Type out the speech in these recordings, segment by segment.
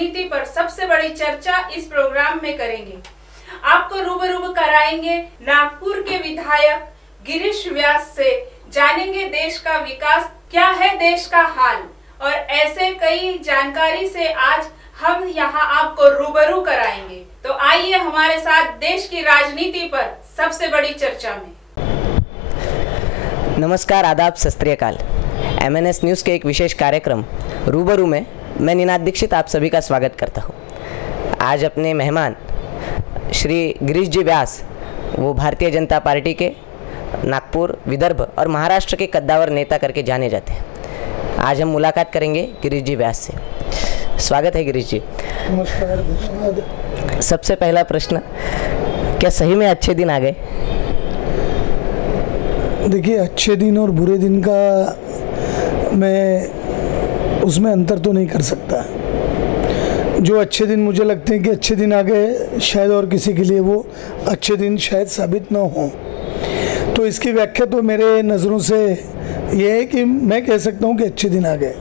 राजनीति पर सबसे बड़ी चर्चा इस प्रोग्राम में करेंगे। आपको रूबरू कराएंगे नागपुर के विधायक गिरीश व्यास से। जानेंगे देश का विकास क्या है, देश का हाल, और ऐसे कई जानकारी से आज हम यहाँ आपको रूबरू कराएंगे। तो आइए हमारे साथ देश की राजनीति पर सबसे बड़ी चर्चा में। नमस्कार, आदाब, सत श्री अकाल। MNS न्यूज़ के एक विशेष कार्यक्रम रूबरू में मैं निनाद दीक्षित आप सभी का स्वागत करता हूँ। आज अपने मेहमान श्री गिरीश जी व्यास, वो भारतीय जनता पार्टी के नागपुर, विदर्भ और महाराष्ट्र के कद्दावर नेता करके जाने जाते हैं। आज हम मुलाकात करेंगे गिरीश जी व्यास से। स्वागत है गिरीश जी। नमस्कार। सबसे पहला प्रश्न, क्या सही में अच्छे दिन आ गए? देखिए, अच्छे दिन और बुरे दिन का मैं उसमें अंतर तो नहीं कर सकता। जो अच्छे दिन मुझे लगते हैं कि अच्छे दिन आ गए, शायद और किसी के लिए वो अच्छे दिन शायद साबित ना हो। तो इसकी व्याख्या तो मेरे नज़रों से ये है कि मैं कह सकता हूँ कि अच्छे दिन आ गए।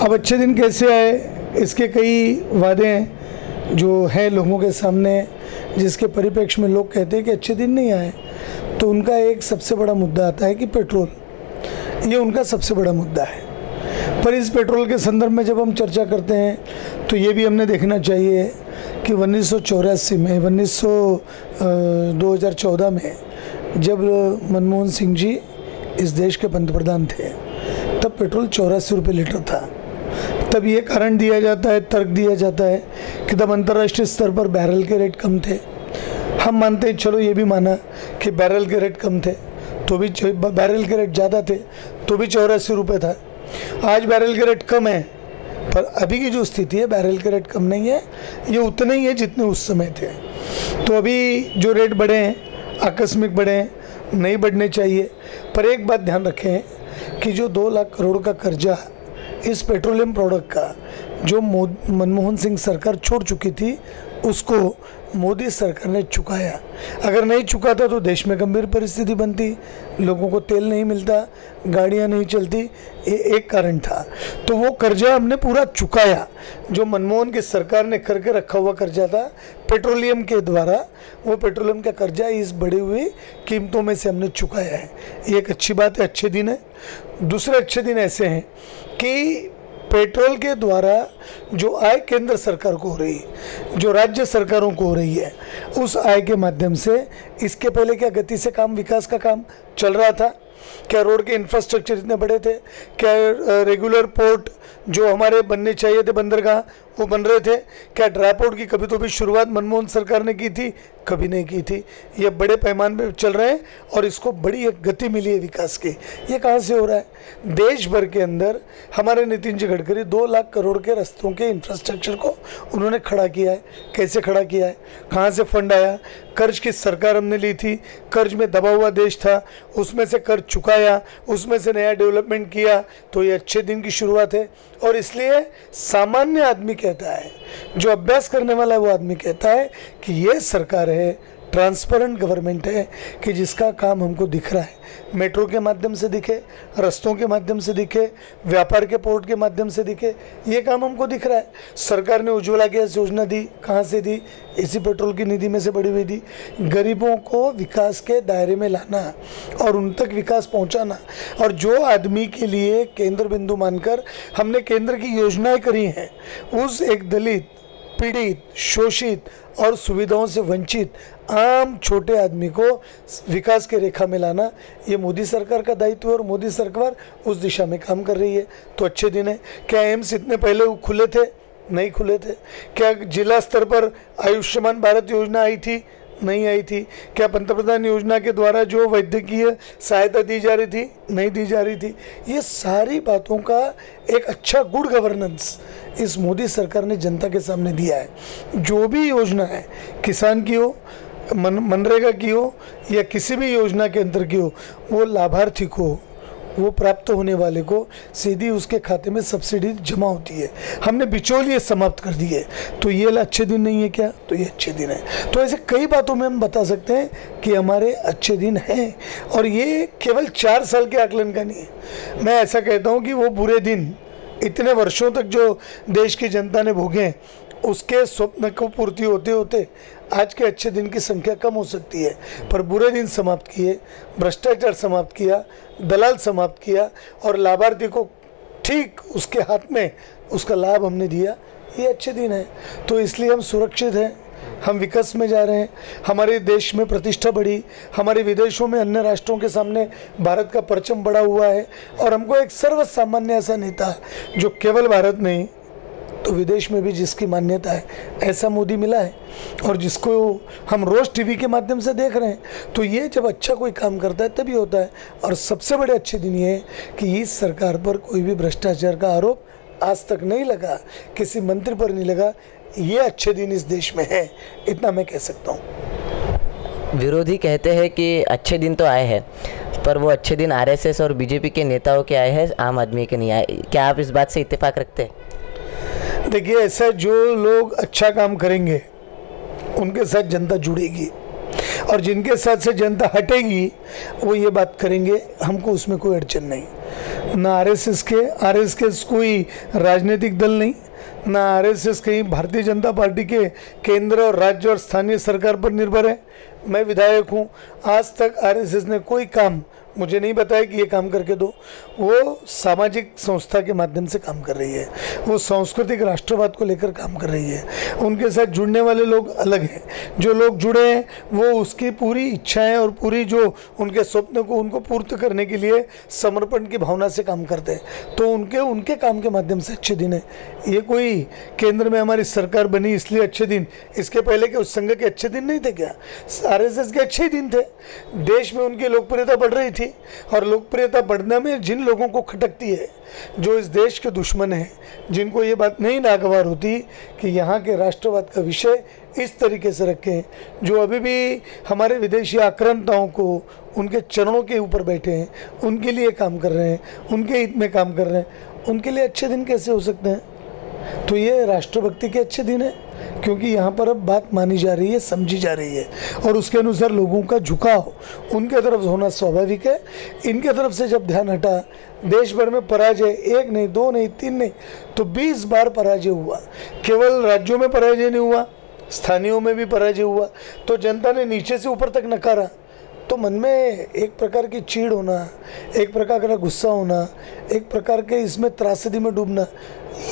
अब अच्छे दिन कैसे आए, इसके कई वादे हैं जो हैं लोगों के सामने, जिसके परिप्रेक्ष्य में लोग कहते हैं कि अच्छे दिन नहीं आए। तो उनका एक सबसे बड़ा मुद्दा आता है कि पेट्रोल, ये उनका सबसे बड़ा मुद्दा है। पर इस पेट्रोल के संदर्भ में जब हम चर्चा करते हैं तो ये भी हमने देखना चाहिए कि 1984 में 2014 में जब मनमोहन सिंह जी इस देश के पंतप्रधान थे, तब पेट्रोल 84 रुपये लीटर था। तब ये कारण दिया जाता है, तर्क दिया जाता है कि तब अंतर्राष्ट्रीय स्तर पर बैरल के रेट कम थे। हम मानते हैं, चलो ये भी माना कि बैरल के रेट कम थे, तो भी बैरल के रेट ज़्यादा थे तो भी 84 रुपये था। आज बैरल के रेट कम है, पर अभी की जो स्थिति है बैरल के रेट कम नहीं है, ये उतने ही है जितने उस समय थे। तो अभी जो रेट बढ़े हैं, आकस्मिक बढ़े हैं, नहीं बढ़ने चाहिए। पर एक बात ध्यान रखें कि जो 2 लाख करोड़ का कर्जा इस पेट्रोलियम प्रोडक्ट का जो मनमोहन सिंह सरकार छोड़ चुकी थी, उसको मोदी सरकार ने चुकाया। अगर नहीं चुकाता तो देश में गंभीर परिस्थिति बनती, लोगों को तेल नहीं मिलता, गाड़ियां नहीं चलती। ये एक कारण था। तो वो कर्जा हमने पूरा चुकाया, जो मनमोहन की सरकार ने करके रखा हुआ कर्जा था पेट्रोलियम के द्वारा, वो पेट्रोलियम का कर्जा इस बढ़ी हुई कीमतों में से हमने चुकाया है। ये एक अच्छी बात है, अच्छे दिन है। दूसरे अच्छे दिन ऐसे हैं कि पेट्रोल के द्वारा जो आय केंद्र सरकार को हो रही है, जो राज्य सरकारों को हो रही है, उस आय के माध्यम से इसके पहले क्या गति से काम, विकास का काम चल रहा था? क्या रोड के इंफ्रास्ट्रक्चर इतने बड़े थे? क्या रेगुलर पोर्ट जो हमारे बनने चाहिए थे, बंदरगाह, वो बन रहे थे? क्या ड्राई पोर्ट की कभी तो भी शुरुआत मनमोहन सरकार ने की थी? कभी नहीं की थी। ये बड़े पैमाने पे चल रहे हैं और इसको बड़ी एक गति मिली है विकास की। ये कहाँ से हो रहा है? देश भर के अंदर हमारे नितिन जी गडकरी 2 लाख करोड़ के रास्तों के इंफ्रास्ट्रक्चर को उन्होंने खड़ा किया है। कैसे खड़ा किया है? कहाँ से फंड आया? कर्ज की सरकार हमने ली थी, कर्ज में दबा हुआ देश था, उसमें से कर्ज चुकाया, उसमें से नया डेवलपमेंट किया। तो ये अच्छे दिन की शुरुआत है। और इसलिए सामान्य आदमी कहता है, जो अभ्यास करने वाला है वो आदमी कहता है कि ये सरकार है, ट्रांसपेरेंट गवर्नमेंट है, कि जिसका काम हमको दिख रहा है। मेट्रो के माध्यम से दिखे, रास्तों के माध्यम से दिखे, व्यापार के पोर्ट के माध्यम से दिखे, ये काम हमको दिख रहा है। सरकार ने उज्ज्वला गैस योजना दी, कहाँ से दी? इसी पेट्रोल की निधि में से बढ़ी हुई दी। गरीबों को विकास के दायरे में लाना और उन तक विकास पहुंचाना, और जो आदमी के लिए केंद्र बिंदु मानकर हमने केंद्र की योजनाएं करी हैं, उस एक दलित, पीड़ित, शोषित और सुविधाओं से वंचित आम छोटे आदमी को विकास के रेखा में लाना, ये मोदी सरकार का दायित्व है और मोदी सरकार उस दिशा में काम कर रही है। तो अच्छे दिन है। क्या एम्स इतने पहले खुले थे? नहीं खुले थे। क्या जिला स्तर पर आयुष्मान भारत योजना आई थी? नहीं आई थी। क्या पंतप्रधान योजना के द्वारा जो वैद्यकीय सहायता दी जा रही थी? नहीं दी जा रही थी। ये सारी बातों का एक अच्छा गुड गवर्नेंस इस मोदी सरकार ने जनता के सामने दिया है। जो भी योजना है, किसान की हो, मनरेगा की हो, या किसी भी योजना के अंदर की हो, वो लाभार्थी को, वो प्राप्त होने वाले को सीधी उसके खाते में सब्सिडी जमा होती है। हमने बिचौलिए समाप्त कर दिए। तो ये अच्छे दिन नहीं है क्या? तो ये अच्छे दिन है। तो ऐसे कई बातों में हम बता सकते हैं कि हमारे अच्छे दिन हैं, और ये केवल 4 साल के आकलन का नहीं है। मैं ऐसा कहता हूँ कि वो बुरे दिन इतने वर्षों तक जो देश की जनता ने भोगे, उसके स्वप्न को पूर्ति होते होते आज के अच्छे दिन की संख्या कम हो सकती है, पर बुरे दिन समाप्त किए, भ्रष्टाचार समाप्त किया, दलाल समाप्त किया और लाभार्थी को ठीक उसके हाथ में उसका लाभ हमने दिया, ये अच्छे दिन है। तो इसलिए हम सुरक्षित हैं, हम विकास में जा रहे हैं, हमारे देश में प्रतिष्ठा बढ़ी, हमारे विदेशों में अन्य राष्ट्रों के सामने भारत का परचम बढ़ा हुआ है और हमको एक सर्वसामान्य ऐसा नेता जो केवल भारत नहीं तो विदेश में भी जिसकी मान्यता है, ऐसा मोदी मिला है और जिसको हम रोज़ टीवी के माध्यम से देख रहे हैं। तो ये जब अच्छा कोई काम करता है तभी होता है। और सबसे बड़े अच्छे दिन ये है कि इस सरकार पर कोई भी भ्रष्टाचार का आरोप आज तक नहीं लगा, किसी मंत्री पर नहीं लगा। ये अच्छे दिन इस देश में है, इतना मैं कह सकता हूँ। विरोधी कहते हैं कि अच्छे दिन तो आए हैं, पर वो अच्छे दिन आरएसएस और बीजेपी के नेताओं के आए हैं, आम आदमी के नहीं आए। क्या आप इस बात से इत्तेफाक रखते हैं? देखिए, ऐसा जो लोग अच्छा काम करेंगे उनके साथ जनता जुड़ेगी और जिनके साथ से जनता हटेगी वो ये बात करेंगे, हमको उसमें कोई अड़चन नहीं। ना आरएसएस कोई राजनीतिक दल नहीं, ना आरएसएस कहीं भारतीय जनता पार्टी के केंद्र और राज्य और स्थानीय सरकार पर निर्भर है। मैं विधायक हूँ, आज तक आरएसएस ने कोई काम मुझे नहीं बताया कि ये काम करके दो। वो सामाजिक संस्था के माध्यम से काम कर रही है, वो सांस्कृतिक राष्ट्रवाद को लेकर काम कर रही है। उनके साथ जुड़ने वाले लोग अलग हैं, जो लोग जुड़े हैं वो उसकी पूरी इच्छाएं और पूरी जो उनके स्वप्न को उनको पूर्ण करने के लिए समर्पण की भावना से काम करते हैं। तो उनके काम के माध्यम से अच्छे दिन है। ये कोई केंद्र में हमारी सरकार बनी इसलिए अच्छे दिन, इसके पहले के उस संघ के अच्छे दिन नहीं थे क्या? आरएसएस के अच्छे दिन थे। देश में उनकी लोकप्रियता बढ़ रही थी और लोकप्रियता बढ़ने में जिन लोगों को खटकती है, जो इस देश के दुश्मन हैं, जिनको ये बात नहीं नागवार होती कि यहाँ के राष्ट्रवाद का विषय इस तरीके से रखें, जो अभी भी हमारे विदेशी आक्रांताओं को उनके चरणों के ऊपर बैठे हैं, उनके लिए काम कर रहे हैं, उनके हित में काम कर रहे हैं, उनके लिए अच्छे दिन कैसे हो सकते हैं? तो ये राष्ट्रभक्ति के अच्छे दिन है, क्योंकि यहाँ पर अब बात मानी जा रही है, समझी जा रही है और उसके अनुसार लोगों का झुकाव उनके तरफ होना स्वाभाविक है। इनके तरफ से जब ध्यान हटा, देश भर में पराजय 1 नहीं, 2 नहीं, 3 नहीं तो 20 बार पराजय हुआ। केवल राज्यों में पराजय नहीं हुआ, स्थानीयों में भी पराजय हुआ। तो जनता ने नीचे से ऊपर तक नकारा, तो मन में एक प्रकार की चीड़ होना, एक प्रकार का गुस्सा होना, एक प्रकार के इसमें त्रासदी में डूबना,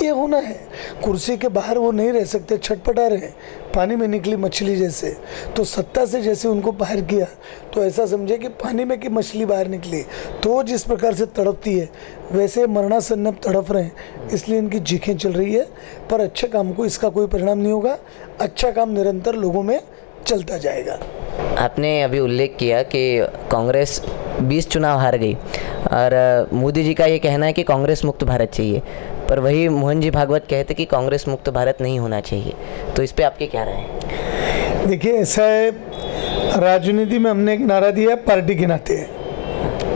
ये होना है। कुर्सी के बाहर वो नहीं रह सकते, छटपटा रहे, पानी में निकली मछली जैसे। तो सत्ता से जैसे उनको बाहर किया तो ऐसा समझे कि पानी में की मछली बाहर निकली, तो जिस प्रकार से तड़पती है वैसे मरणासन्न तड़प रहे हैं, इसलिए इनकी चीखें चल रही है। पर अच्छे काम को इसका कोई परिणाम नहीं होगा, अच्छा काम निरंतर लोगों में चलता जाएगा। आपने अभी उल्लेख किया कि कांग्रेस 20 चुनाव हार गई और मोदी जी का ये कहना है कि कांग्रेस मुक्त भारत चाहिए, पर वही मोहन जी भागवत कहते कि कांग्रेस मुक्त भारत नहीं होना चाहिए। तो इस पे आपके क्या राय है? देखिए, ऐसा है, राजनीति में हमने एक नारा दिया पार्टी के नाते,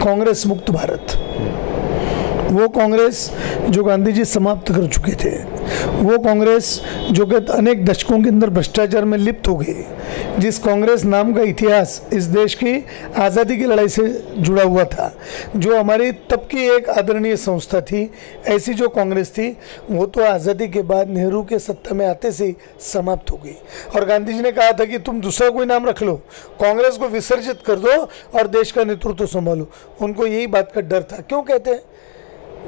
कांग्रेस मुक्त भारत। वो कांग्रेस जो गांधी जी समाप्त कर चुके थे, वो कांग्रेस जो कि अनेक दशकों के अंदर भ्रष्टाचार में लिप्त हो गई, जिस कांग्रेस नाम का इतिहास इस देश की आज़ादी की लड़ाई से जुड़ा हुआ था, जो हमारी तब की एक आदरणीय संस्था थी, ऐसी जो कांग्रेस थी वो तो आज़ादी के बाद नेहरू के सत्ता में आते से ही समाप्त हो गई। और गांधी जी ने कहा था कि तुम दूसरा कोई नाम रख लो, कांग्रेस को विसर्जित कर दो और देश का नेतृत्व संभालो। उनको यही बात का डर था। क्यों कहते हैं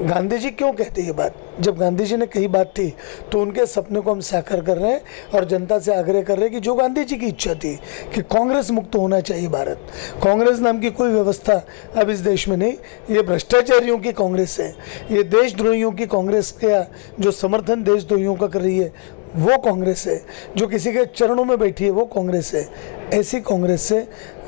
गांधी जी, क्यों कहते ये बात? जब गांधी जी ने कही बात थी तो उनके सपने को हम साकार कर रहे हैं और जनता से आग्रह कर रहे हैं कि जो गांधी जी की इच्छा थी कि कांग्रेस मुक्त होना चाहिए भारत, कांग्रेस नाम की कोई व्यवस्था अब इस देश में नहीं। ये भ्रष्टाचारियों की कांग्रेस है, ये देशद्रोहियों की कांग्रेस का जो समर्थन देशद्रोहियों का कर रही है वो कांग्रेस है, जो किसी के चरणों में बैठी है वो कांग्रेस है। ऐसी कांग्रेस से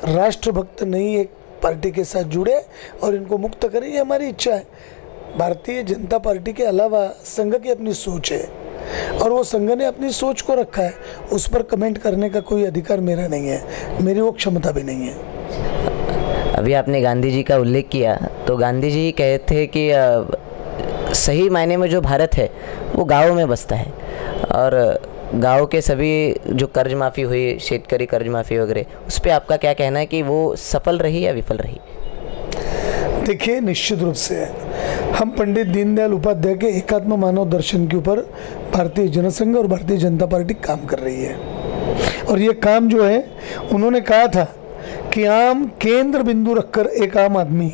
राष्ट्रभक्त नई एक पार्टी के साथ जुड़े और इनको मुक्त करें, ये हमारी इच्छा है। भारतीय जनता पार्टी के अलावा संघ की अपनी सोच है और वो संघ ने अपनी सोच को रखा है, उस पर कमेंट करने का कोई अधिकार मेरा नहीं है, मेरी वो क्षमता भी नहीं है। अभी आपने गांधी जी का उल्लेख किया, तो गांधी जी कहते हैं कि सही मायने में जो भारत है वो गाँव में बसता है और गाँव के सभी जो कर्ज माफ़ी हुई, शेतकरी कर्ज माफ़ी वगैरह, उस पर आपका क्या कहना है कि वो सफल रही या विफल रही? देखिए, निश्चित रूप से हम पंडित दीनदयाल उपाध्याय के एकात्म मानव दर्शन के ऊपर भारतीय जनसंघ और भारतीय जनता पार्टी काम कर रही है। और ये काम जो है, उन्होंने कहा था कि आम केंद्र बिंदु रखकर एक आम आदमी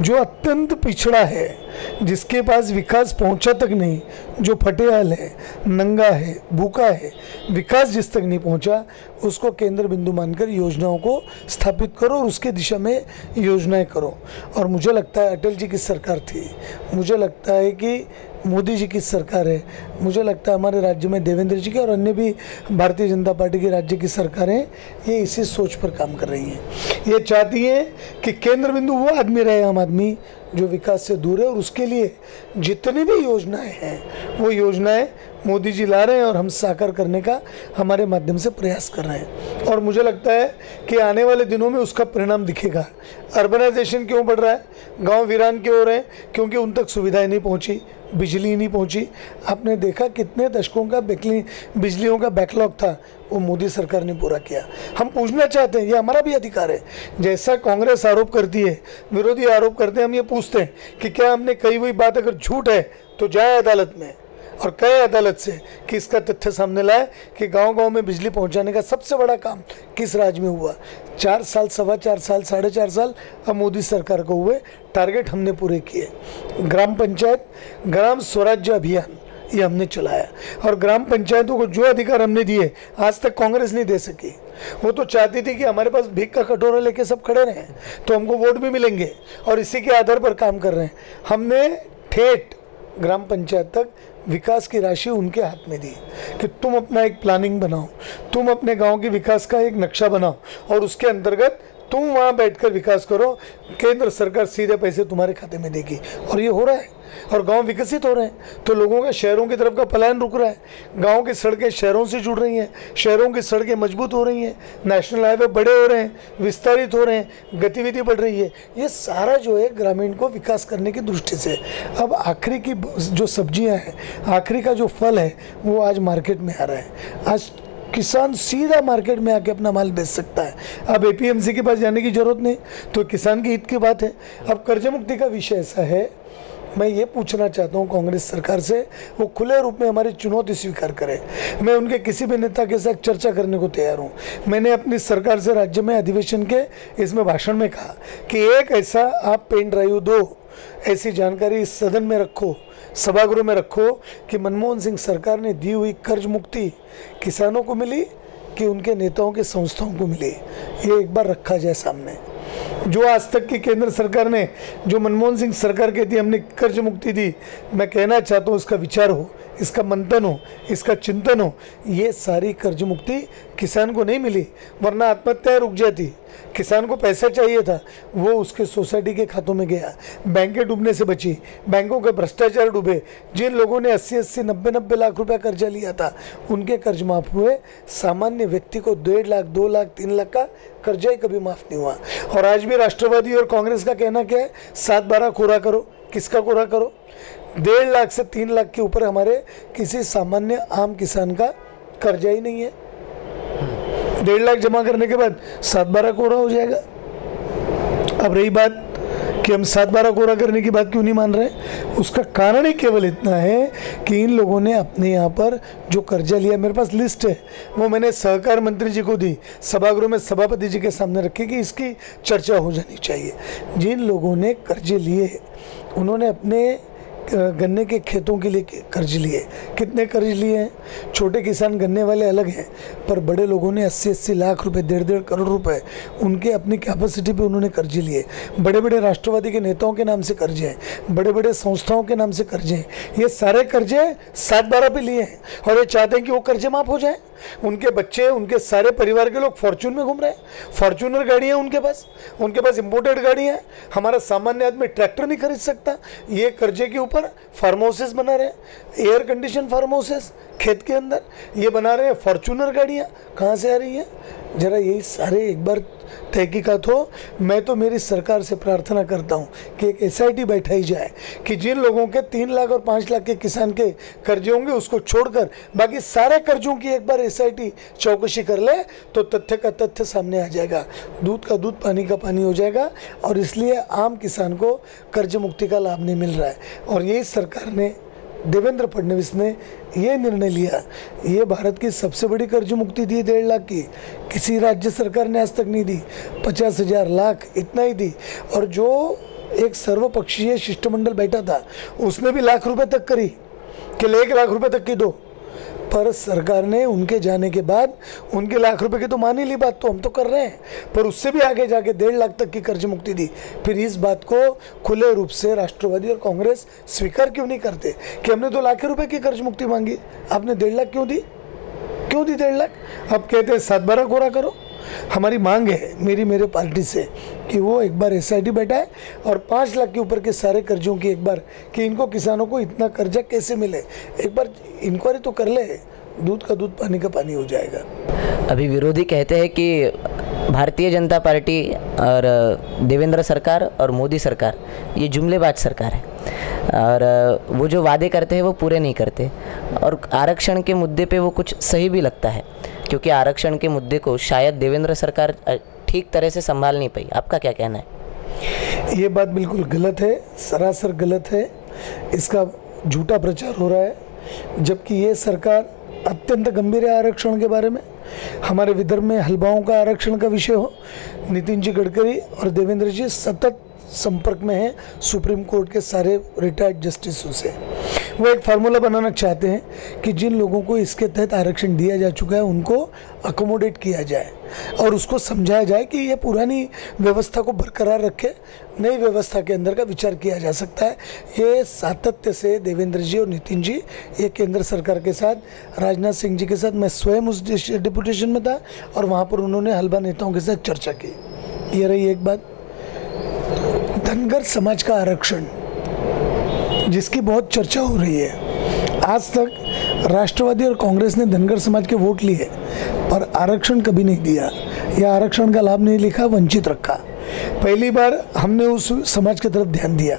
जो अत्यंत पिछड़ा है, जिसके पास विकास पहुंचा तक नहीं, जो फटेहाल है, नंगा है, भूखा है, विकास जिस तक नहीं पहुंचा, उसको केंद्र बिंदु मानकर योजनाओं को स्थापित करो और उसके दिशा में योजनाएं करो। और मुझे लगता है अटल जी की सरकार थी, मुझे लगता है कि मोदी जी की सरकार है, मुझे लगता है हमारे राज्य में देवेंद्र जी की और अन्य भी भारतीय जनता पार्टी की राज्य की सरकारें ये इसी सोच पर काम कर रही हैं। ये चाहती हैं कि केंद्र बिंदु वो आदमी रहे, आम आदमी जो विकास से दूर है, और उसके लिए जितनी भी योजनाएं हैं वो योजनाएं मोदी जी ला रहे हैं और हम साकार करने का हमारे माध्यम से प्रयास कर रहे हैं। और मुझे लगता है कि आने वाले दिनों में उसका परिणाम दिखेगा। अर्बनाइजेशन क्यों बढ़ रहा है, गांव वीरान क्यों हो रहे हैं, क्योंकि उन तक सुविधाएं नहीं पहुंची, बिजली नहीं पहुंची। आपने देखा कितने दशकों का बिजलियों का बैकलॉग था, वो मोदी सरकार ने पूरा किया। हम पूछना चाहते हैं, ये हमारा भी अधिकार है। जैसा कांग्रेस आरोप करती है, विरोधी आरोप करते हैं, हम ये पूछते हैं कि क्या हमने कही हुई बात अगर झूठ है तो जाए अदालत में और कहे अदालत से कि इसका तथ्य सामने लाए कि गांव-गांव में बिजली पहुंचाने का सबसे बड़ा काम किस राज्य में हुआ। 4 साल, 4.25 साल, 4.5 साल अब मोदी सरकार को हुए, टारगेट हमने पूरे किए। ग्राम पंचायत, ग्राम स्वराज्य अभियान ये हमने चलाया और ग्राम पंचायतों को जो अधिकार हमने दिए आज तक कांग्रेस नहीं दे सकी। वो तो चाहती थी कि हमारे पास भीख का कटोरा लेके सब खड़े रहें तो हमको वोट भी मिलेंगे, और इसी के आधार पर काम कर रहे हैं। हमने ठेठ ग्राम पंचायत तक विकास की राशि उनके हाथ में दी कि तुम अपना एक प्लानिंग बनाओ, तुम अपने गांव के विकास का एक नक्शा बनाओ और उसके अंतर्गत तुम वहाँ बैठकर विकास करो, केंद्र सरकार सीधे पैसे तुम्हारे खाते में देगी। और ये हो रहा है और गांव विकसित हो रहे हैं, तो लोगों का शहरों की तरफ का पलायन रुक रहा है। गांव की सड़कें शहरों से जुड़ रही हैं, शहरों की सड़कें मजबूत हो रही हैं, नेशनल हाईवे बड़े हो रहे हैं, विस्तारित हो रहे हैं, गतिविधि बढ़ रही है। ये सारा जो है ग्रामीण को विकास करने की दृष्टि से। अब आखिरी की जो सब्जियां हैं, आखिरी का जो फल है वो आज मार्केट में आ रहा है। आज किसान सीधा मार्केट में आके अपना माल बेच सकता है। अब एपीएमसी के पास जाने की जरूरत नहीं, तो किसान के हित की बात है। अब कर्ज मुक्ति का विषय ऐसा है, मैं ये पूछना चाहता हूँ कांग्रेस सरकार से, वो खुले रूप में हमारी चुनौती स्वीकार करे। मैं उनके किसी भी नेता के साथ चर्चा करने को तैयार हूँ। मैंने अपनी सरकार से राज्य में अधिवेशन के इसमें भाषण में कहा कि एक ऐसा आप पेन ड्राइव दो, ऐसी जानकारी इस सदन में रखो, सभागृह में रखो कि मनमोहन सिंह सरकार ने दी हुई कर्ज मुक्ति किसानों को मिली कि उनके नेताओं के संस्थाओं को मिली। ये एक बार रखा जाए सामने। जो आज तक की केंद्र सरकार ने, जो मनमोहन सिंह सरकार कहती है हमने कर्ज मुक्ति दी, मैं कहना चाहता हूँ इसका विचार हो, इसका मंथन हो, इसका चिंतन हो। ये सारी कर्ज मुक्ति किसान को नहीं मिली, वरना आत्महत्याएं रुक जाती। किसान को पैसा चाहिए था, वो उसके सोसाइटी के खातों में गया, बैंकें डूबने से बची, बैंकों के भ्रष्टाचार डूबे। जिन लोगों ने 80-80, 90-90 लाख रुपया कर्जा लिया था उनके कर्ज माफ हुए। सामान्य व्यक्ति को 1.5 लाख, 2 लाख, 3 लाख का कर्जा ही कभी माफ नहीं हुआ। और आज भी राष्ट्रवादी और कांग्रेस का कहना क्या है, 7/12 कोरा करो। किसका कोरा करो? 1.5 लाख से 3 लाख के ऊपर हमारे किसी सामान्य आम किसान का कर्जा ही नहीं है। 1.5 लाख जमा करने के बाद 7/12 कोरा हो जाएगा। अब रही बात कि हम 7/12 कोरा करने की बात क्यों नहीं मान रहे, उसका कारण ही केवल इतना है कि इन लोगों ने अपने यहाँ पर जो कर्जा लिया, मेरे पास लिस्ट है, वो मैंने सहकार मंत्री जी को दी, सभागृह में सभापति जी के सामने रखी कि इसकी चर्चा हो जानी चाहिए। जिन लोगों ने कर्जे लिए, उन्होंने अपने गन्ने के खेतों के लिए कर्ज लिए। कितने कर्ज लिए हैं? छोटे किसान गन्ने वाले अलग हैं, पर बड़े लोगों ने 80-80 लाख रुपए, 1.5 करोड़ रुपए उनके अपनी कैपेसिटी पे उन्होंने कर्जे लिए। बड़े बड़े राष्ट्रवादी के नेताओं के नाम से कर्जे हैं, बड़े बड़े संस्थाओं के नाम से कर्जे हैं। ये सारे कर्जे 7/12 पे लिए हैं और ये चाहते हैं कि वो कर्जे माफ हो जाए। उनके बच्चे, उनके सारे परिवार के लोग फॉर्च्यून में घूम रहे हैं, फॉर्च्यूनर गाड़ियाँ उनके पास इंपोर्टेड गाड़ियाँ हैं। हमारा सामान्य आदमी ट्रैक्टर नहीं खरीद सकता। ये कर्जे के ऊपर फार्म हाउसेस बना रहे हैं, एयर कंडीशन फार्म हाउसेस, खेत के अंदर, ये बना रहे हैं फॉर्चूनर गाड़ियाँ, कहाँ से आ रही हैं? जरा यही सारे एक बार तहकीकात हो। मैं तो मेरी सरकार से प्रार्थना करता हूँ कि एक SIT बैठाई जाए कि जिन लोगों के 3 लाख और 5 लाख के किसान के कर्जे होंगे उसको छोड़कर बाकी सारे कर्जों की एक बार SIT चौकसी कर ले तो तथ्य का तथ्य सामने आ जाएगा, दूध का दूध पानी का पानी हो जाएगा। और इसलिए आम किसान को कर्ज मुक्ति का लाभ नहीं मिल रहा है। और यही सरकार ने, देवेंद्र फडणवीस ने ये निर्णय लिया, ये भारत की सबसे बड़ी कर्ज मुक्ति दी 1.5 लाख की, किसी राज्य सरकार ने आज तक नहीं दी। 50,000 लाख इतना ही दी। और जो एक सर्वपक्षीय शिष्टमंडल बैठा था उसने भी लाख रुपए तक करी कि 1 लाख रुपए तक की दो, पर सरकार ने उनके जाने के बाद उनके लाख रुपए की तो मान ही ली बात, तो हम तो कर रहे हैं, पर उससे भी आगे जाके 1.5 लाख तक की कर्ज मुक्ति दी। फिर इस बात को खुले रूप से राष्ट्रवादी और कांग्रेस स्वीकार क्यों नहीं करते कि हमने तो लाख रुपए की कर्ज मुक्ति मांगी, आपने 1.5 लाख क्यों दी? 1.5 लाख? अब कहते हैं 7/12 कोरा करो। हमारी मांग है मेरे पार्टी से कि वो एक बार SIT बैठाए और 5 लाख के ऊपर के सारे कर्जों की एक बार, कि इनको किसानों को इतना कर्जा कैसे मिले, एक बार इंक्वायरी तो कर ले, दूध का दूध पानी का पानी हो जाएगा। अभी विरोधी कहते हैं कि भारतीय जनता पार्टी और देवेंद्र सरकार और मोदी सरकार ये जुमलेबाज सरकार है और वो जो वादे करते हैं वो पूरे नहीं करते। और आरक्षण के मुद्दे पे वो कुछ सही भी लगता है, क्योंकि आरक्षण के मुद्दे को शायद देवेंद्र सरकार ठीक तरह से संभाल नहीं पाई। आपका क्या कहना है? ये बात बिल्कुल गलत है, सरासर गलत है। इसका झूठा प्रचार हो रहा है, जबकि ये सरकार अत्यंत गंभीर है आरक्षण के बारे में। हमारे विदर्भ में हलवाओं का आरक्षण का विषय हो, नितिन जी गडकरी और देवेंद्र जी सतत संपर्क में हैं सुप्रीम कोर्ट के सारे रिटायर्ड जस्टिसों से। वो एक फार्मूला बनाना चाहते हैं कि जिन लोगों को इसके तहत आरक्षण दिया जा चुका है उनको अकोमोडेट किया जाए और उसको समझाया जाए कि ये पुरानी व्यवस्था को बरकरार रखे, नई व्यवस्था के अंदर का विचार किया जा सकता है। ये सातत्य से देवेंद्र जी और नितिन जी, ये केंद्र सरकार के साथ, राजनाथ सिंह जी के साथ, मैं स्वयं उस डिपुटेशन में था और वहाँ पर उन्होंने हलवा नेताओं के साथ चर्चा की। ये रही एक बात। धनगर समाज का आरक्षण जिसकी बहुत चर्चा हो रही है, आज तक राष्ट्रवादी और कांग्रेस ने धनगर समाज के वोट लिए पर आरक्षण कभी नहीं दिया या आरक्षण का लाभ नहीं लिखा, वंचित रखा। पहली बार हमने उस समाज की तरफ ध्यान दिया,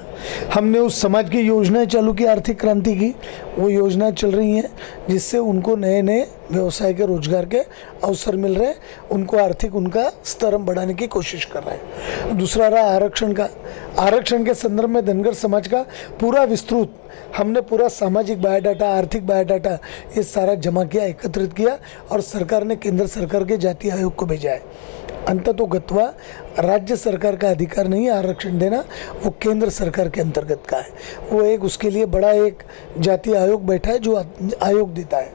हमने उस समाज की योजनाएं चालू की, आर्थिक क्रांति की। वो योजनाएं चल रही हैं जिससे उनको नए नए व्यवसाय के रोजगार के अवसर मिल रहे हैं, उनको आर्थिक उनका स्तर हम बढ़ाने की कोशिश कर रहे हैं। दूसरा रहा आरक्षण का। आरक्षण के संदर्भ में धनगर समाज का पूरा विस्तृत हमने पूरा सामाजिक बायोडाटा, आर्थिक बायोडाटा ये सारा जमा किया, एकत्रित किया और सरकार ने केंद्र सरकार के जाति आयोग को भेजा है। अंततोगत्वा राज्य सरकार का अधिकार नहीं है आरक्षण देना, वो केंद्र सरकार के अंतर्गत का है। वो एक उसके लिए बड़ा एक जाति आयोग बैठा है जो आयोग देता है।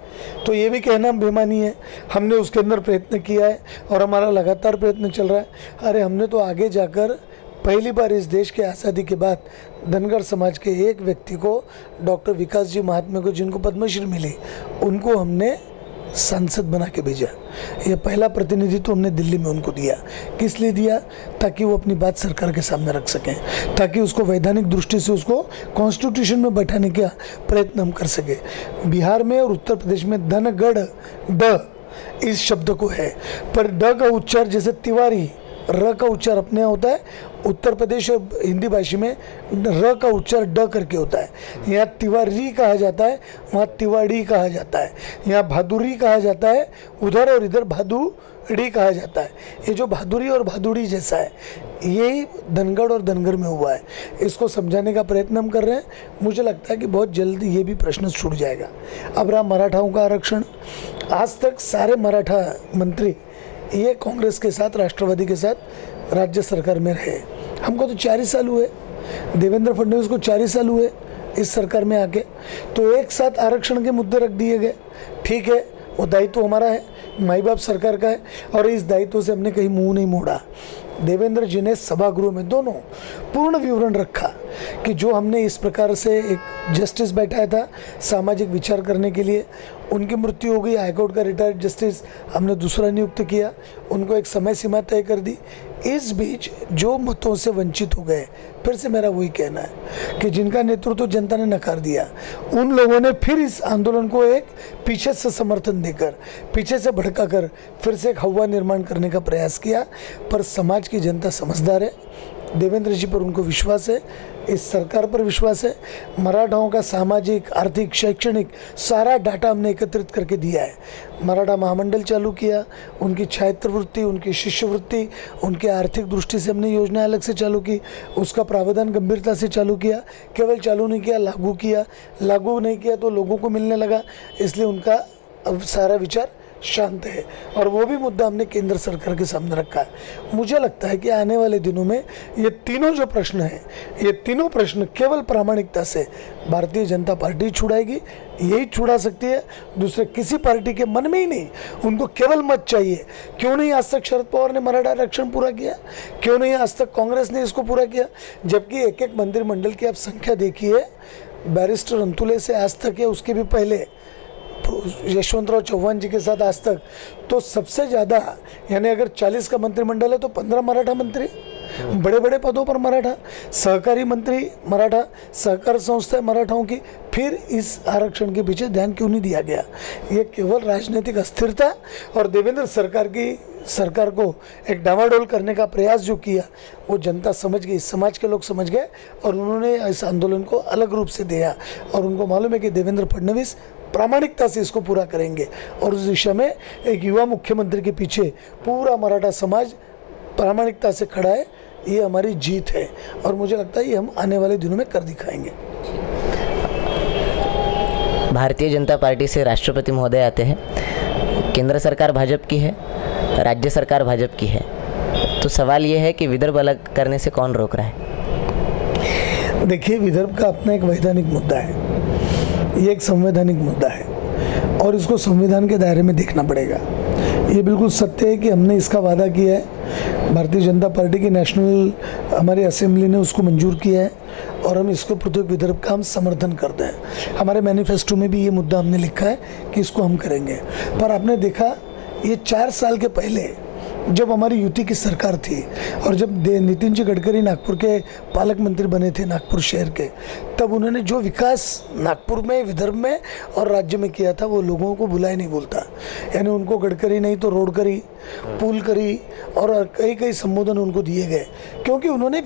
तो ये भी कहना बेमानी है। हमने उसके अंदर प्रयत्न किया है और हमारा लगातार प्रयत्न चल रहा है। अरे हमने तो आगे जाकर पहली बार इस देश के आज़ादी के बाद धनगर समाज के एक व्यक्ति को, डॉक्टर विकास जी महात्मे को, जिनको पद्मश्री मिली, उनको हमने सांसद बना के भेजा। ये पहला प्रतिनिधित्व हमने दिल्ली में उनको दिया। किस लिए दिया? ताकि वो अपनी बात सरकार के सामने रख सकें, ताकि उसको वैधानिक दृष्टि से उसको कॉन्स्टिट्यूशन में बैठाने का प्रयत्न हम कर सके। बिहार में और उत्तर प्रदेश में धनगढ़ ड इस शब्द को है, पर ड का उच्चार जैसे तिवारी, र का उच्चार अपने यहाँ होता है, उत्तर प्रदेश और हिंदी भाषा में र का उच्चार ड करके होता है। यहाँ तिवारी कहा जाता है, वहाँ तिवाड़ी कहा जाता है। यहाँ भादुरी कहा जाता है उधर, और इधर भादुड़ी कहा जाता है। ये जो भादुरी और भादुड़ी जैसा है, यही धनगढ़ और धनगर में हुआ है। इसको समझाने का प्रयत्न हम कर रहे हैं। मुझे लगता है कि बहुत जल्द ये भी प्रश्न छूट जाएगा। अब रहा मराठाओं का आरक्षण। आज तक सारे मराठा मंत्री ये कांग्रेस के साथ, राष्ट्रवादी के साथ राज्य सरकार में रहे। हमको तो 4 ही साल हुए, देवेंद्र फडणवीस को 4 ही साल हुए इस सरकार में आके, तो एक साथ आरक्षण के मुद्दे रख दिए गए। ठीक है, वो दायित्व हमारा है, माई बाप सरकार का है और इस दायित्व से हमने कहीं मुंह नहीं मोड़ा। देवेंद्र जी ने सभागृह में दोनों पूर्ण विवरण रखा कि जो हमने इस प्रकार से एक जस्टिस बैठाया था सामाजिक विचार करने के लिए, उनकी मृत्यु हो गई, हाईकोर्ट का रिटायर्ड जस्टिस हमने दूसरा नियुक्त किया, उनको एक समय सीमा तय कर दी। इस बीच जो मतों से वंचित हो गए, फिर से मेरा वही कहना है कि जिनका नेतृत्व जनता ने नकार दिया, उन लोगों ने फिर इस आंदोलन को एक पीछे से समर्थन देकर, पीछे से भड़काकर फिर से एक हवा निर्माण करने का प्रयास किया। पर समाज की जनता समझदार है, देवेंद्र जी पर उनको विश्वास है, इस सरकार पर विश्वास है। मराठाओं का सामाजिक, आर्थिक, शैक्षणिक सारा डाटा हमने एकत्रित करके दिया है। मराठा महामंडल चालू किया, उनकी छात्रवृत्ति, उनकी शिष्यवृत्ति, उनके आर्थिक दृष्टि से हमने योजना अलग से चालू की, उसका प्रावधान गंभीरता से चालू किया। केवल चालू नहीं किया, लागू किया। लागू नहीं किया तो लोगों को मिलने लगा, इसलिए उनका अब सारा विचार शांत है। और वो भी मुद्दा हमने केंद्र सरकार के सामने रखा है। मुझे लगता है कि आने वाले दिनों में ये तीनों जो प्रश्न हैं, ये तीनों प्रश्न केवल प्रामाणिकता से भारतीय जनता पार्टी छुड़ाएगी, यही छुड़ा सकती है, दूसरे किसी पार्टी के मन में ही नहीं। उनको केवल मत चाहिए। क्यों नहीं आज तक शरद पवार ने मराठा आरक्षण पूरा किया? क्यों नहीं आज तक कांग्रेस ने इसको पूरा किया? जबकि एक एक मंत्रिमंडल की आप संख्या देखिए, बैरिस्टर अंतुले से आज तक या उसके भी पहले यशवंतराव चौहान जी के साथ आज तक, तो सबसे ज़्यादा, यानी अगर 40 का मंत्रिमंडल है तो 15 मराठा मंत्री, बड़े बड़े पदों पर मराठा, सहकारी मंत्री मराठा, सहकार संस्था मराठाओं की। फिर इस आरक्षण के पीछे ध्यान क्यों नहीं दिया गया? ये केवल राजनीतिक अस्थिरता और देवेंद्र सरकार को एक डामाडोल करने का प्रयास जो किया, वो जनता समझ गई, समाज के लोग समझ गए और उन्होंने इस आंदोलन को अलग रूप से दिया। और उनको मालूम है कि देवेंद्र फडणवीस प्रामाणिकता से इसको पूरा करेंगे और उस दिशा में एक युवा मुख्यमंत्री के पीछे पूरा मराठा समाज प्रामाणिकता से खड़ा है। ये हमारी जीत है और मुझे लगता है ये हम आने वाले दिनों में कर दिखाएंगे। भारतीय जनता पार्टी से राष्ट्रपति महोदय आते हैं, केंद्र सरकार भाजपा की है, राज्य सरकार भाजपा की है, तो सवाल ये है कि विदर्भ अलग करने से कौन रोक रहा है? देखिए, विदर्भ का अपना एक वैधानिक मुद्दा है, ये एक संवैधानिक मुद्दा है और इसको संविधान के दायरे में देखना पड़ेगा। ये बिल्कुल सत्य है कि हमने इसका वादा किया है, भारतीय जनता पार्टी की नेशनल हमारी असेंबली ने उसको मंजूर किया है और हम इसको प्रत्येक विदर्भ का हम समर्थन करते हैं। हमारे मैनिफेस्टो में भी ये मुद्दा हमने लिखा है कि इसको हम करेंगे। पर आपने देखा, ये 4 साल के पहले जब हमारी यूटी की सरकार थी और जब नितिन जी गडकरी नागपुर के पालक मंत्री बने थे नागपुर शहर के, तब उन्होंने जो विकास नागपुर में, विदर्भ में और राज्य में किया था, वो लोगों को भुलाए नहीं बोलता। यानी उनको गडकरी नहीं तो रोड करी, पुल करी और कई कई संबोधन उनको दिए गए, क्योंकि उन्होंने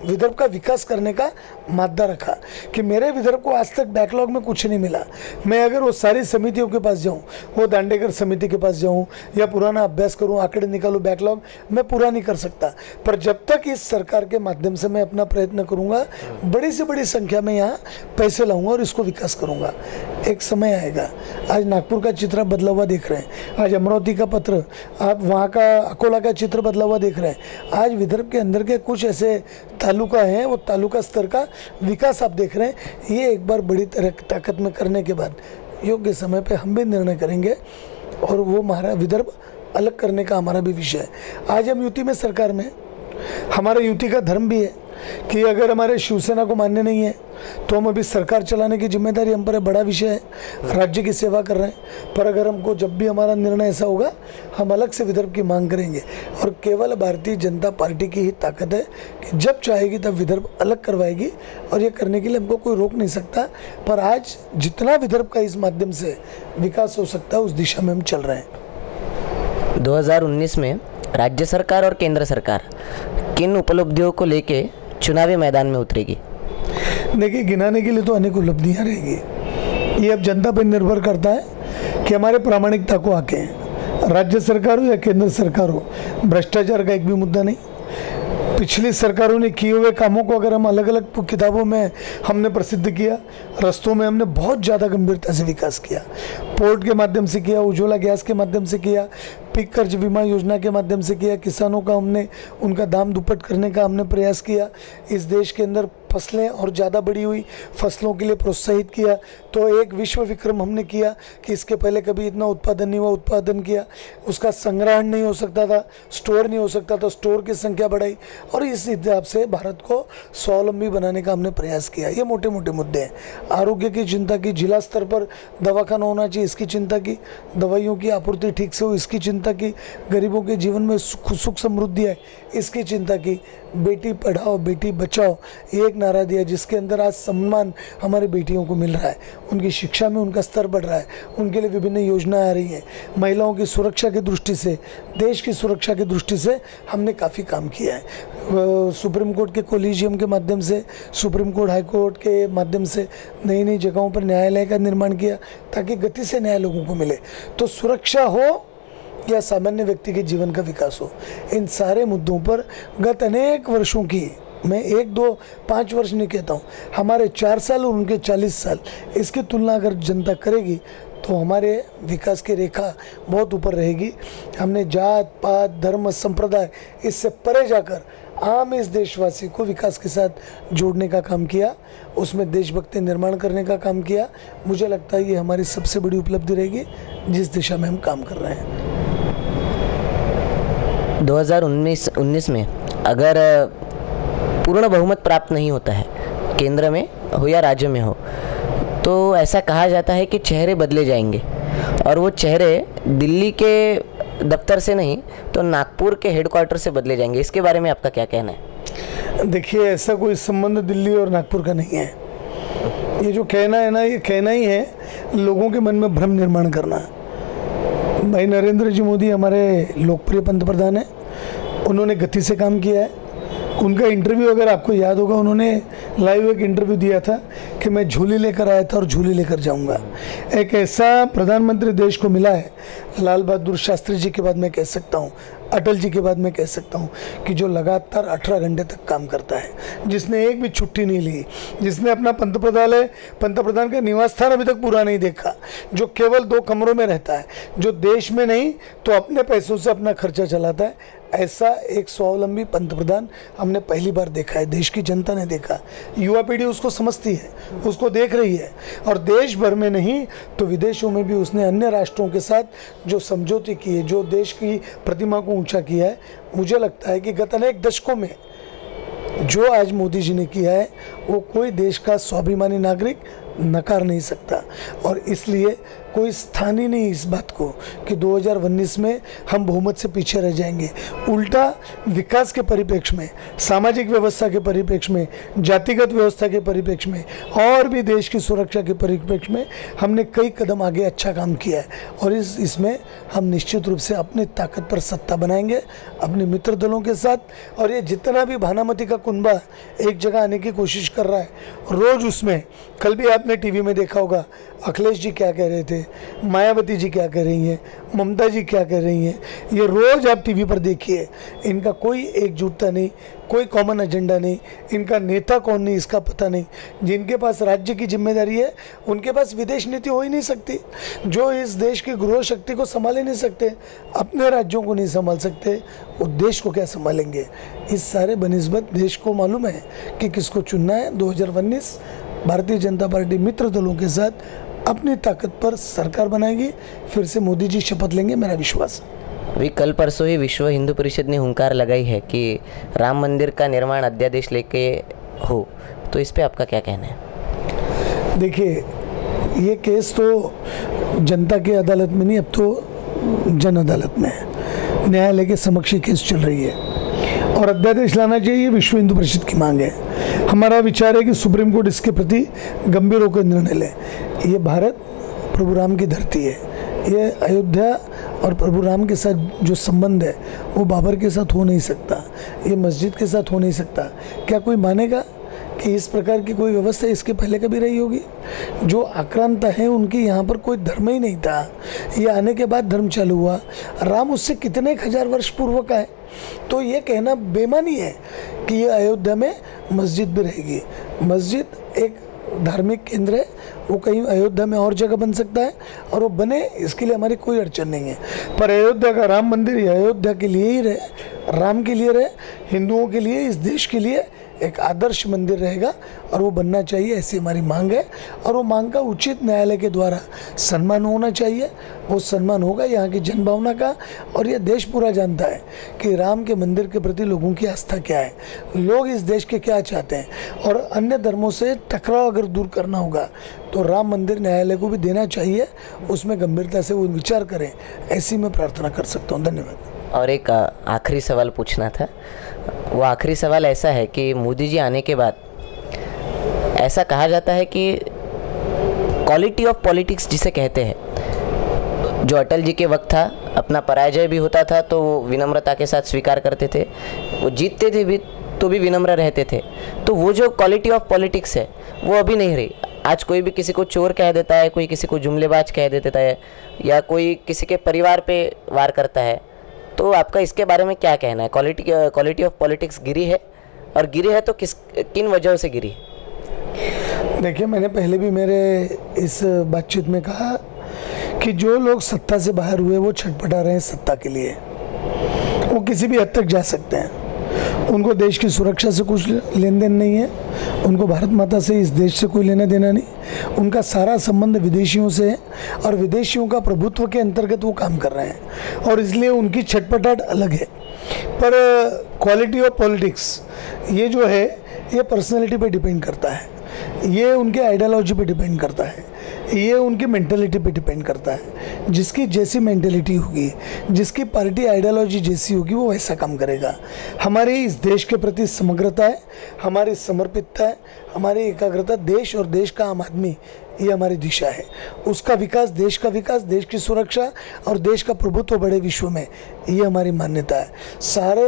विदर्भ का विकास करने का मादा रखा कि मेरे विदर्भ को आज तक बैकलॉग में कुछ नहीं मिला। मैं अगर वो सारी समितियों के पास जाऊं, वो दांडेकर समिति के पास जाऊं या पुराना अभ्यास करूं, आंकड़े निकालूं, बैकलॉग मैं पूरा नहीं कर सकता। पर जब तक इस सरकार के माध्यम से मैं अपना प्रयत्न करूंगा, बड़ी से बड़ी संख्या में यहाँ पैसे लाऊंगा और इसको विकास करूंगा। एक समय आएगा। आज नागपुर का चित्र बदला हुआ देख रहे हैं, आज अमरावती का पत्र, आप वहाँ का अकोला का चित्र बदला हुआ देख रहे हैं। आज विदर्भ के अंदर के कुछ ऐसे तालुका हैं, वो तालुका स्तर का विकास आप देख रहे हैं। ये एक बार बड़ी ताकत में करने के बाद योग्य समय पे हम भी निर्णय करेंगे और वो हमारा विदर्भ अलग करने का हमारा भी विषय है। आज हम यूटी में सरकार में, हमारा यूटी का धर्म भी है कि अगर हमारे शिवसेना को मान्य नहीं है तो हम अभी सरकार चलाने की जिम्मेदारी हम पर है, बड़ा विषय है, राज्य की सेवा कर रहे हैं। पर अगर हमको जब भी हमारा निर्णय ऐसा होगा, हम अलग से विदर्भ की मांग करेंगे और केवल भारतीय जनता पार्टी की ही ताकत है कि जब चाहेगी तब विदर्भ अलग करवाएगी और ये करने के लिए हमको कोई रोक नहीं सकता। पर आज जितना विदर्भ का इस माध्यम से विकास हो सकता है, उस दिशा में हम चल रहे हैं। 2019 में राज्य सरकार और केंद्र सरकार किन उपलब्धियों को लेके चुनावी मैदान में उतरेगी? देखिए, गिनाने के लिए तो अनेक उपलब्धियाँ रहेगी। ये अब जनता पर निर्भर करता है कि हमारे प्रामाणिकता को आके, राज्य सरकार हो या केंद्र सरकार हो, भ्रष्टाचार का एक भी मुद्दा नहीं। पिछली सरकारों ने किए हुए कामों को अगर हम अलग अलग किताबों में हमने प्रसिद्ध किया, रस्तों में हमने बहुत ज़्यादा गंभीरता से विकास किया, पोर्ट के माध्यम से किया, उज्ज्वला गैस के माध्यम से किया, पीक कर्ज बीमा योजना के माध्यम से किया, किसानों का हमने उनका दाम दुप्पट करने का हमने प्रयास किया। इस देश के अंदर फसलें और ज़्यादा बड़ी हुई, फसलों के लिए प्रोत्साहित किया। तो एक विश्व विक्रम हमने किया कि इसके पहले कभी इतना उत्पादन नहीं हुआ, उत्पादन किया। उसका संग्रहण नहीं हो सकता था, स्टोर नहीं हो सकता था, स्टोर की संख्या बढ़ाई और इस हिसाब से भारत को स्वावलंबी बनाने का हमने प्रयास किया। ये मोटे मोटे मुद्दे हैं। आरोग्य की चिंता की, जिला स्तर पर दवाखाना होना चाहिए इसकी चिंता की, दवाइयों की आपूर्ति ठीक से हो इसकी चिंता की, गरीबों के जीवन में सुख समृद्धि है इसकी चिंता की, बेटी पढ़ाओ बेटी बचाओ ये एक नारा दिया जिसके अंदर आज सम्मान हमारी बेटियों को मिल रहा है, उनकी शिक्षा में उनका स्तर बढ़ रहा है, उनके लिए विभिन्न योजनाएं आ रही हैं। महिलाओं की सुरक्षा की दृष्टि से, देश की सुरक्षा की दृष्टि से हमने काफ़ी काम किया है। सुप्रीम कोर्ट के कोलिजियम के माध्यम से, सुप्रीम कोर्ट हाई कोर्ट के माध्यम से नई नई जगहों पर न्यायालय का निर्माण किया ताकि गति से न्याय लोगों को मिले। तो सुरक्षा हो या सामान्य व्यक्ति के जीवन का विकास हो, इन सारे मुद्दों पर गत अनेक वर्षों की, मैं 1, 2, 5 वर्ष नहीं कहता हूँ, हमारे 4 साल और उनके 40 साल, इसकी तुलना अगर जनता करेगी तो हमारे विकास की रेखा बहुत ऊपर रहेगी। हमने जात पात धर्म संप्रदाय इससे परे जाकर आम इस देशवासी को विकास के साथ जोड़ने का काम किया, उसमें देशभक्ति निर्माण करने का काम किया। मुझे लगता है ये हमारी सबसे बड़ी उपलब्धि रहेगी जिस दिशा में हम काम कर रहे हैं। 2019 में अगर पूर्ण बहुमत प्राप्त नहीं होता है, केंद्र में हो या राज्य में हो, तो ऐसा कहा जाता है कि चेहरे बदले जाएंगे और वो चेहरे दिल्ली के दफ्तर से नहीं तो नागपुर के हेडक्वार्टर से बदले जाएंगे। इसके बारे में आपका क्या कहना है? देखिए, ऐसा कोई संबंध दिल्ली और नागपुर का नहीं है। ये जो कहना है ना, ये कहना ही है लोगों के मन में भ्रम निर्माण करना। भाई नरेंद्र जी मोदी हमारे लोकप्रिय पंतप्रधान हैं, उन्होंने गति से काम किया है। उनका इंटरव्यू अगर आपको याद होगा, उन्होंने लाइव एक इंटरव्यू दिया था कि मैं झोली लेकर आया था और झोली लेकर जाऊंगा। एक ऐसा प्रधानमंत्री देश को मिला है, लाल बहादुर शास्त्री जी के बाद मैं कह सकता हूँ, अटल जी के बाद मैं कह सकता हूँ कि जो लगातार 18 घंटे तक काम करता है, जिसने एक भी छुट्टी नहीं ली, जिसने अपना पंतप्रधान का निवास स्थान अभी तक पूरा नहीं देखा, जो केवल 2 कमरों में रहता है, जो देश में नहीं तो अपने पैसों से अपना खर्चा चलाता है, ऐसा एक स्वावलंबी पंतप्रधान हमने पहली बार देखा है। देश की जनता ने देखा, युवा पीढ़ी उसको समझती है, उसको देख रही है और देश भर में नहीं तो विदेशों में भी उसने अन्य राष्ट्रों के साथ जो समझौते किए, जो देश की प्रतिमा को ऊंचा किया है, मुझे लगता है कि गत अनेक दशकों में जो आज मोदी जी ने किया है वो कोई देश का स्वाभिमानी नागरिक नकार नहीं सकता। और इसलिए कोई स्थान ही नहीं इस बात को कि 2019 में हम बहुमत से पीछे रह जाएंगे। उल्टा विकास के परिप्रेक्ष्य में, सामाजिक व्यवस्था के परिप्रेक्ष्य में, जातिगत व्यवस्था के परिप्रेक्ष्य में और भी देश की सुरक्षा के परिप्रेक्ष्य में हमने कई कदम आगे अच्छा काम किया है और इसमें हम निश्चित रूप से अपनी ताकत पर सत्ता बनाएंगे अपने मित्र दलों के साथ। और ये जितना भी भानामती का कुनबा एक जगह आने की कोशिश कर रहा है, रोज़ उसमें, कल भी आपने टीवी में देखा होगा अखिलेश जी क्या कह रहे थे, मायावती जी क्या कह रही हैं, ममता जी क्या कह रही हैं, ये रोज़ आप टीवी पर देखिए। इनका कोई एकजुटता नहीं, कोई कॉमन एजेंडा नहीं, इनका नेता कौन नहीं इसका पता नहीं। जिनके पास राज्य की जिम्मेदारी है उनके पास विदेश नीति हो ही नहीं सकती। जो इस देश की गृह शक्ति को संभाल ही नहीं सकते, अपने राज्यों को नहीं संभाल सकते, वो देश को क्या संभालेंगे। इस सारे बनिस्बत देश को मालूम है कि किसको चुनना है। 2019 भारतीय जनता पार्टी मित्र दलों के साथ अपनी ताकत पर सरकार बनाएगी, फिर से मोदी जी शपथ लेंगे, मेरा विश्वास है। अभी कल परसों ही विश्व हिंदू परिषद ने हुंकार लगाई है कि राम मंदिर का निर्माण अध्यादेश लेके हो, तो इस पे आपका क्या कहना है? देखिए, ये केस तो जनता की अदालत में नहीं, अब तो जन अदालत में है, न्यायालय के समक्ष केस चल रही है और अध्यादेश लाना चाहिए, ये विश्व हिंदू परिषद की मांग है। हमारा विचार है कि सुप्रीम कोर्ट इसके प्रति गंभीर होकर निर्णय ले। ये भारत प्रभु राम की धरती है, ये अयोध्या और प्रभु राम के साथ जो संबंध है वो बाबर के साथ हो नहीं सकता, ये मस्जिद के साथ हो नहीं सकता। क्या कोई मानेगा कि इस प्रकार की कोई व्यवस्था इसके पहले कभी रही होगी? जो आक्रांता है उनकी यहाँ पर कोई धर्म ही नहीं था, ये आने के बाद धर्म चालू हुआ। राम उससे कितने 1000 वर्ष पूर्व का है, तो ये कहना बेमानी है कि ये अयोध्या में मस्जिद भी रहेगी। मस्जिद एक धार्मिक केंद्र है, वो कहीं अयोध्या में और जगह बन सकता है और वो बने, इसके लिए हमारी कोई अड़चन नहीं है। पर अयोध्या का राम मंदिर ये अयोध्या के लिए ही रहे, राम के लिए रहे, हिंदुओं के लिए, इस देश के लिए एक आदर्श मंदिर रहेगा और वो बनना चाहिए, ऐसी हमारी मांग है। और वो मांग का उचित न्यायालय के द्वारा सम्मान होना चाहिए, वो सम्मान होगा यहाँ की जनभावना का। और ये देश पूरा जानता है कि राम के मंदिर के प्रति लोगों की आस्था क्या है, लोग इस देश के क्या चाहते हैं, और अन्य धर्मों से टकराव अगर दूर करना होगा तो राम मंदिर न्यायालय को भी देना चाहिए, उसमें गंभीरता से वो विचार करें, ऐसी मैं प्रार्थना कर सकता हूँ। धन्यवाद। और एक आखिरी सवाल पूछना था। वो आखिरी सवाल ऐसा है कि मोदी जी आने के बाद ऐसा कहा जाता है कि क्वालिटी ऑफ पॉलिटिक्स जिसे कहते हैं, जो अटल जी के वक्त था, अपना पराजय भी होता था तो वो विनम्रता के साथ स्वीकार करते थे, वो जीतते थे भी तो भी विनम्र रहते थे। तो वो जो क्वालिटी ऑफ पॉलिटिक्स है वो अभी नहीं रही। आज कोई भी किसी को चोर कह देता है, कोई किसी को जुमलेबाज कह देता है, या कोई किसी के परिवार पे वार करता है। तो आपका इसके बारे में क्या कहना है? क्वालिटी ऑफ पॉलिटिक्स गिरी है, और गिरी है तो किन वजहों से गिरी है? देखिए, मैंने पहले भी मेरे इस बातचीत में कहा कि जो लोग सत्ता से बाहर हुए वो छटपटा रहे हैं सत्ता के लिए, वो किसी भी हद तक जा सकते हैं। उनको देश की सुरक्षा से कुछ लेन देन नहीं है, उनको भारत माता से, इस देश से कोई लेना देना नहीं। उनका सारा संबंध विदेशियों से है और विदेशियों का प्रभुत्व के अंतर्गत वो काम कर रहे हैं, और इसलिए उनकी छटपटाहट अलग है। पर क्वालिटी ऑफ पॉलिटिक्स ये जो है ये पर्सनैलिटी पे डिपेंड करता है, ये उनके आइडियोलॉजी पे डिपेंड करता है, ये उनकी मेंटलिटी पे डिपेंड करता है। जिसकी जैसी मेंटलिटी होगी, जिसकी पार्टी आइडियोलॉजी जैसी होगी, वो वैसा काम करेगा। हमारी इस देश के प्रति समग्रता है, हमारी समर्पितता है, हमारी एकाग्रता, देश और देश का आम आदमी, ये हमारी दिशा है। उसका विकास, देश का विकास, देश की सुरक्षा और देश का प्रभुत्व बड़े विश्व में, ये हमारी मान्यता है। सारे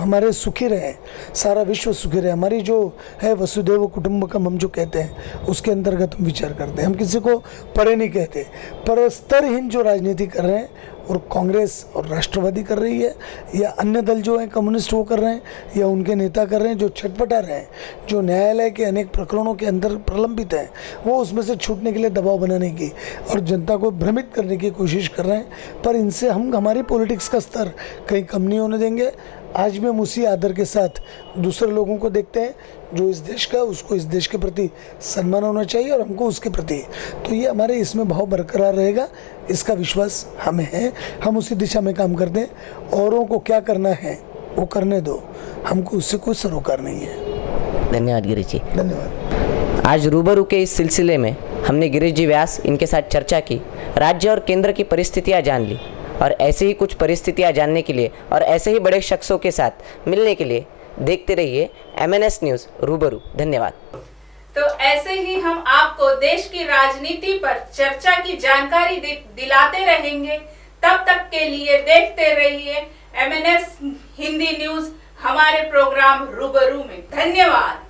हमारे सुखी रहे, सारा विश्व सुखी रहे, हमारी जो है वसुधैव कुटुंबकम हम जो कहते हैं, उसके अंतर्गत हम विचार करते हैं। हम किसी को परे नहीं कहते, पर स्तरहीन जो राजनीति कर रहे हैं, और कांग्रेस और राष्ट्रवादी कर रही है, या अन्य दल जो हैं कम्युनिस्ट वो कर रहे हैं, या उनके नेता कर रहे हैं, जो छटपटा रहे हैं, जो न्यायालय के अनेक प्रकरणों के अंदर प्रलंबित हैं, वो उसमें से छूटने के लिए दबाव बनाने की और जनता को भ्रमित करने की कोशिश कर रहे हैं। पर इनसे हम हमारी पॉलिटिक्स का स्तर कहीं कम नहीं होने देंगे। आज भी हम उसी आदर के साथ दूसरे लोगों को देखते हैं, जो इस देश का, उसको इस देश के प्रति सम्मान होना चाहिए और हमको उसके प्रति। तो ये हमारे इसमें भाव बरकरार रहेगा, इसका विश्वास हमें है। हम उसी दिशा में काम करते हैं। औरों को क्या करना है वो करने दो, हमको उससे कोई सरोकार नहीं है। धन्यवाद गिरीश जी। धन्यवाद। आज रूबरू के इस सिलसिले में हमने गिरीश जी व्यास, इनके साथ चर्चा की, राज्य और केंद्र की परिस्थितियाँ जान ली, और ऐसे ही कुछ परिस्थितियाँ जानने के लिए और ऐसे ही बड़े शख्सों के साथ मिलने के लिए देखते रहिए MNS न्यूज़ रूबरू। धन्यवाद। तो ऐसे ही हम आपको देश की राजनीति पर चर्चा की जानकारी दिलाते रहेंगे। तब तक के लिए देखते रहिए MNS हिंदी न्यूज़, हमारे प्रोग्राम रूबरू में। धन्यवाद।